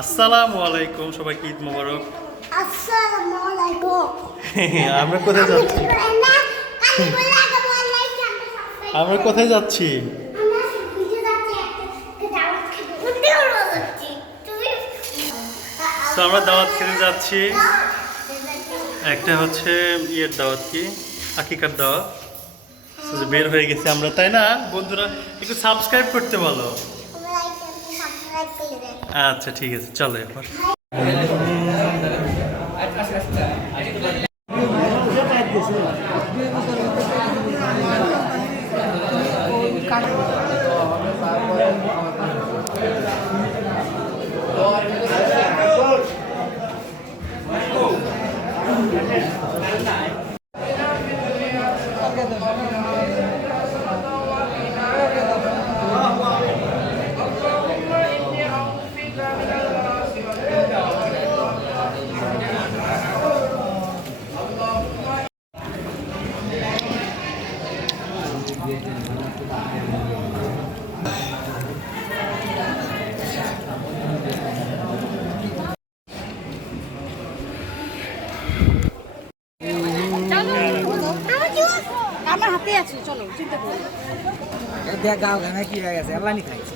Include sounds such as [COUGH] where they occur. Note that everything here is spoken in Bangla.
আসসালামু আলাইকুম সবাইকে ঈদ মোবারক। আসসালামু আলাইকুম। [LAUGHS] আমরা কোথায় যাচ্ছি? আমরা কোথায় যাচ্ছি? আমরা দাওয়াত খেতে। যাচ্ছি। একটা হচ্ছে ইয়ের দাওয়াত কি? আকিকার দাওয়াত। বের হয়ে গেছি আমরা তাই না? বন্ধুরা একটু সাবস্ক্রাইব করতে বলো। আচ্ছা ঠিক আছে চলো এবার আমার হাতে আছে, চলো, চিন্তা করো দেখ, গাও গানা কি হয়ে গেছে? আল্লাহ নি খাইছে